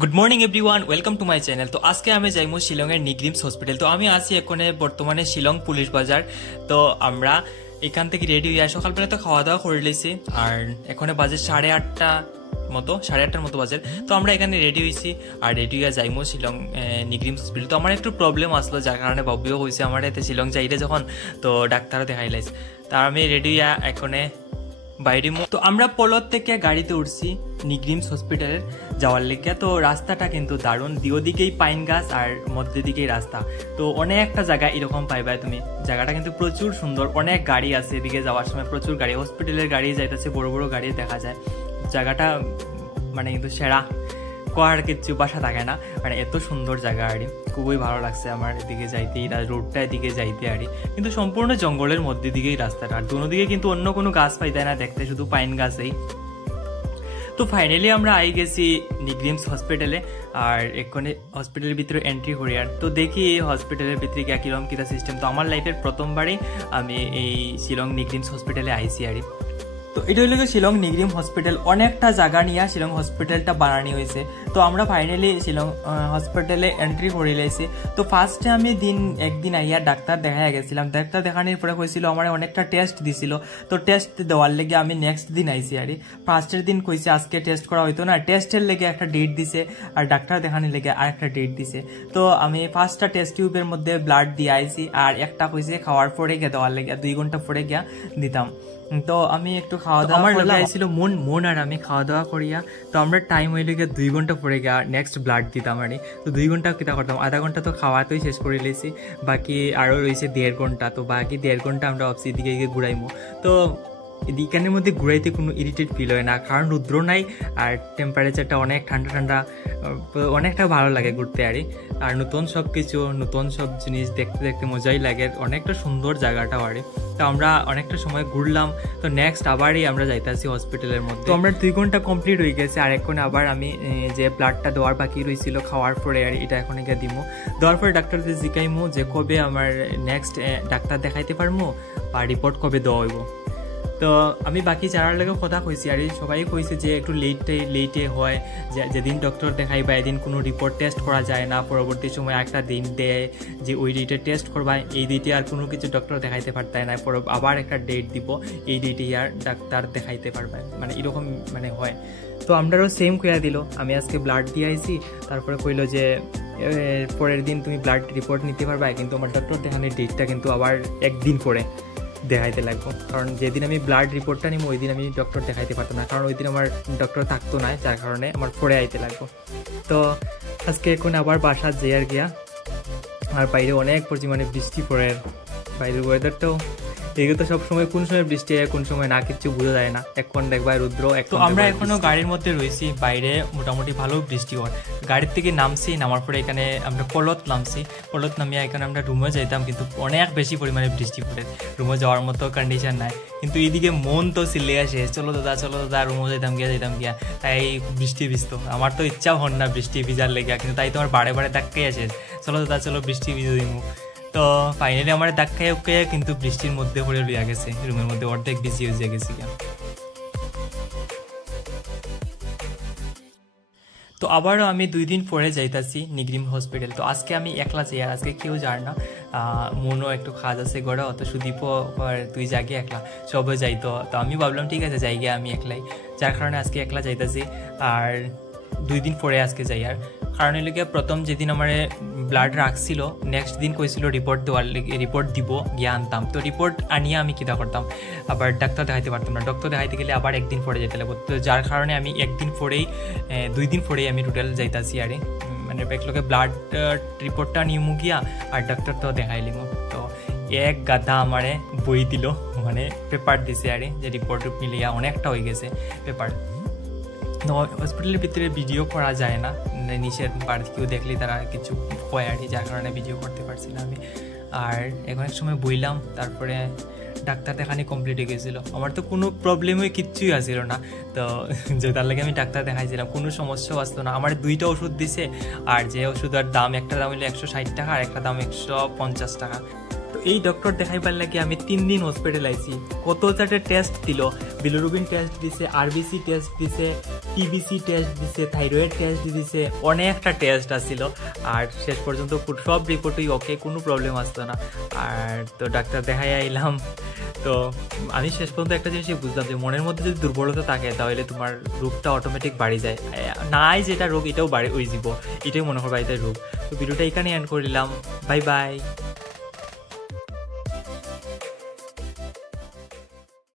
Good morning everyone, welcome to my channel. তো আজকে আমি যাইমু শিলংয়ের নিগ্রিমস হসপিটাল। তো আমি আছি এখানে বর্তমানে শিলং পুলিশ বাজার। তো আমরা এখান থেকে রেডি হয়ে সকালবেলা তো খাওয়া দাওয়া করে লেছি, আর এখানে বাজে 8:30 মতো বাজে। তো আমরা এখানে রেডি হয়েছি আর রেডি হয়ে যাইমু শিলং নিগ্রিমস হসপিটাল। তো আমার একটু প্রবলেম আসলো, যার কারণে ভাবিও হয়েছে আমার এতে শিলং যাইলে যখন, তো ডাক্তারও দেখাই লাইছে। তার আমি রেডি হইয়া এখানে বাইরে। তো আমরা পলর থেকে গাড়িতে উঠছি নিগ্রিমস হসপিটালের যাওয়ার লেগে। তো রাস্তাটা কিন্তু দারুণ, দিকেই পাইন গাছ আর মধ্যে দিকেই রাস্তা। তো অনেকটা জায়গা এরকম পাইবা তুমি। জায়গাটা কিন্তু প্রচুর সুন্দর, অনেক গাড়ি আছে এদিকে যাওয়ার সময়, প্রচুর গাড়ি, হসপিটালের গাড়ি যাইতেছে, বড় বড় গাড়ি দেখা যায়। জায়গাটা মানে কিন্তু সেরা, কোয়ার কিচ্ছু বাসা থাকে না, মানে এত সুন্দর জায়গা আর খুবই ভালো লাগছে আমার এদিকে যাইতে, রোডটা এদিকে যাইতে আর কিন্তু সম্পূর্ণ জঙ্গলের মধ্যে দিকেই রাস্তাটা, আর দুদিকে কিন্তু অন্য কোনো গাছ পাইতে না দেখতে, শুধু পাইন গাছেই। তো ফাইনালি আমরা আই গেছি নিগ্রিমস হসপিটালে, আর এক্ষণে হসপিটালের ভিতরে এন্ট্রি করি। আর তো দেখি এই হসপিটালের ভিতরে কিরকম কিটা সিস্টেম। তো আমার লাইফের প্রথমবারই আমি এই শিলং নিগ্রিমস হসপিটালে আইসি আর। তো এটা হইল শিলং নিগ্রিম হসপিটাল, অনেকটা জায়গা নিয়ে শিলং হসপিটালটা বানানি হয়েছে। তো আমরা ফাইনালি শিলং হসপিটালে এন্ট্রি করে লাইছি। তো ফার্স্টে আমি একদিন আইয়া ডাক্তার দেখাইয়া গেছিলাম। ডাক্তার দেখানোর পরে কইছিল আমার অনেকটা টেস্ট দিছিল। তো টেস্ট দেওয়ার লেগে আমি নেক্সট দিন আইসি আর। ফার্স্টের দিন কইছে আজকে টেস্ট করা হইতো না, টেস্টের লেগে একটা ডেট দিছে, আর ডাক্তার দেখানোর লেগে আর একটা ডেট দিছে। তো আমি ফার্স্টটা টেস্ট টিউবের মধ্যে ব্লাড দিয়ে আইসি, আর একটা কইছে খাওয়ার পরে গিয়ে দেওয়ার লেগে, 2 ঘন্টা পরে গিয়া দিতাম। তো আমি একটু খাওয়া দাওয়া আমার লাগাইছিল মন আর আমি খাওয়া দাওয়া করিয়া। তো আমরা টাইম হইলে গিয়ে 2 ঘন্টা পরে গিয়া নেক্সট ব্লাড দিতাম আর। তো 2 ঘন্টা কিতা করতাম, আধা ঘন্টা তো খাওয়াতেই শেষ করে লেছি, বাকি আরও রয়েছে 1.5 ঘন্টা। তো বাকি 1.5 ঘন্টা আমরা অফিস দিকে গিয়ে ঘুরাইমু। তো এখানের মধ্যে ঘুরাইতে কোনো ইরিটেট ফিল হয় না, কারণ রুদ্র নাই আর টেম্পারেচারটা অনেক ঠান্ডা, অনেকটা ভালো লাগে ঘুরতে আর নতুন সব কিছু, নতুন সব জিনিস দেখতে মজাই লাগে, অনেকটা সুন্দর জায়গাটাও আর। তো আমরা অনেকটা সময় ঘুরলাম। তো নেক্সট আবারই আমরা যাইতেছি হসপিটালের মধ্যে। তো আমরা 2 ঘন্টা কমপ্লিট হয়ে গেছে, আর এখন আবার আমি যে ব্লাডটা দেওয়ার বাকি রয়েছিল খাওয়ার পরে আর, এটা এখন গিয়ে দিমু। দেওয়ার পরে ডাক্তারদের জিজ্ঞাইমু যে কবে আমার নেক্সট ডাক্তার দেখাইতে পারবো বা রিপোর্ট কবে দেওয়া হইব। তো আমি বাকি যারার লেগে কথা কইছি আর সবাই কইছে যে একটু লেটে হয়, যেদিন ডক্টর দেখাই বা এদিন কোনো রিপোর্ট টেস্ট করা যায় না, পরবর্তী সময় একটা দিন দেয় যে ওই ডেটে টেস্ট করবা, এই ডেটে আর কোনো কিছু ডক্টর দেখাইতে পারতায় না, আবার একটা ডেট দিব, এই ডেটে আর ডাক্তার দেখাইতে পারবে, মানে এরকম মানে হয়। তো আমরাও সেম কইয়া দিল। আমি আজকে ব্লাড দিয়ে আইছি, তারপরে কইলো যে পরের দিন তুমি ব্লাড রিপোর্ট নিতে পারবা, কিন্তু আমার ডক্টর দেখানোর ডেটটা কিন্তু আবার একদিন পরে দেখাইতে লাগবো, কারণ যেদিন আমি ব্লাড রিপোর্টটা নিব ওই দিন আমি ডক্টর দেখাইতে পারতাম না, কারণ ওই দিন আমার ডক্টর থাকতো না, যার কারণে আমার পরে আইতে লাগবো। তো আজকে এখন আবার বাসা যেয়ে আর গিয়া, আর বাইরে অনেক পরিমাণে বৃষ্টি পড়ে, বাইরের ওয়েদারটাও এগুলো তো সবসময় কোন সময় বৃষ্টি হয় কোন সময় না কিছু বোঝা যায় না। এখন দেখবা রুদ্র। তো আমরা এখনো গাড়ির মধ্যে রয়েছি, বাইরে মোটামুটি ভালো বৃষ্টি হয়। গাড়ির থেকে নামার পরে এখানে আমরা পলত নামিয়ে এখানে আমরা রুমে যাইতাম, কিন্তু অনেক বেশি পরিমাণে বৃষ্টি পড়ে, রুমে যাওয়ার মতো কন্ডিশন নাই। কিন্তু এদিকে মন তো চিল্লে আসে, চলো দাদা রুমে যাইতাম গিয়া, তাই বৃষ্টি ভিজতো। আমার তো ইচ্ছা হন না বৃষ্টি ভিজার লেগে, কিন্তু তাই তোমার বারে ধাক্কাই আসে, চলো বৃষ্টি ভিজে দিমু। তো ফাইনালি আমার ধাক্কায় কিন্তু বৃষ্টির মধ্যে পড়ে লইয়া গেছে, রুমের মধ্যে অর্ধেক বেশি হয়ে গেছি। তো আবারও আমি 2 দিন পরে যাইতাছি নিগ্রিম হসপিটাল। তো আজকে আমি একলা যাই, আর আজকে কেউ যায় না, মনও একটু কাজ আছে গড়া, অত সুদীপও তুই জাগে একলা সবাই যাইতো। তো আমি ভাবলাম ঠিক আছে যাই গিয়ে আমি একলাই, যার কারণে আজকে একলা যাইতাছি। আর 2 দিন পরে আজকে যাই, আর কারণ এলাকা প্রথম যেদিন আমার ব্লাড রাখছিল নেক্সট দিন কইছিল রিপোর্ট দিব গিয়ে আনতাম। তো রিপোর্ট আনিয়ে আমি কিতা করতাম, আবার ডাক্তার দেখাইতে পারতাম না, ডক্টর দেখাইতে গেলে আবার একদিন পরে যেতে লাগবো। তো যার কারণে আমি 2 দিন পরেই আমি টোটাল যাইতাছি আর, মানে একলোকে ব্লাড রিপোর্টটা নিমু গিয়া আর ডাক্তার তো দেখাইলিম। তো এক গাধা আমারে বই দিল, মানে পেপার দিছে আর, যে রিপোর্ট মিলিয়া অনেকটা হয়ে গেছে পেপার। তো হসপিটালের ভিতরে ভিডিও করা যায় না, নিচের বাড়ি কেউ দেখলে তারা কিছু কয় আর, যার কারণে ভিডিও করতে পারছি না আমি। আর এখন এক সময় বইলাম, তারপরে ডাক্তার দেখানি কমপ্লিট হয়ে গেছিলো। আমার তো কোনো প্রবলেমই কিচ্ছুই আসছিল না, তো যে তার লাগে আমি ডাক্তার দেখাইছিলাম, কোনো সমস্যাও আসতো না। আমার 2টা ওষুধ দিছে, আর যে ওষুধের দাম, একটা দাম হলো 160 টাকা আর একটা দাম 150 টাকা। তো এই ডক্টর দেখাইবার লাগে আমি 3 দিন হসপিটাল আইছি, কত চারটে টেস্ট দিল, বিলিরুবিন টেস্ট দিছে, আরবিসি টেস্ট দিছে, টিবিসি টেস্ট দিছে, থাইরয়েড টেস্ট দিছে, অনেকটা টেস্ট আসছিল। আর শেষ পর্যন্ত সব রিপোর্টই ওকে, কোনো প্রবলেম আসতো না। আর তো ডাক্তার দেখাই আইলাম। তো আমি শেষ পর্যন্ত একটা জিনিসই বুঝলাম যে মনের মধ্যে যদি দুর্বলতা থাকে তাহলে তোমার রোগটা অটোমেটিক বাড়ি যায়, নাই যেটা রোগ এটাও বাড়ি হয়ে যাব, এটাই মনে করবা এটাই রোগ। তো ভিডিওটা এখানে এন্ড করিলাম, বাই বাই।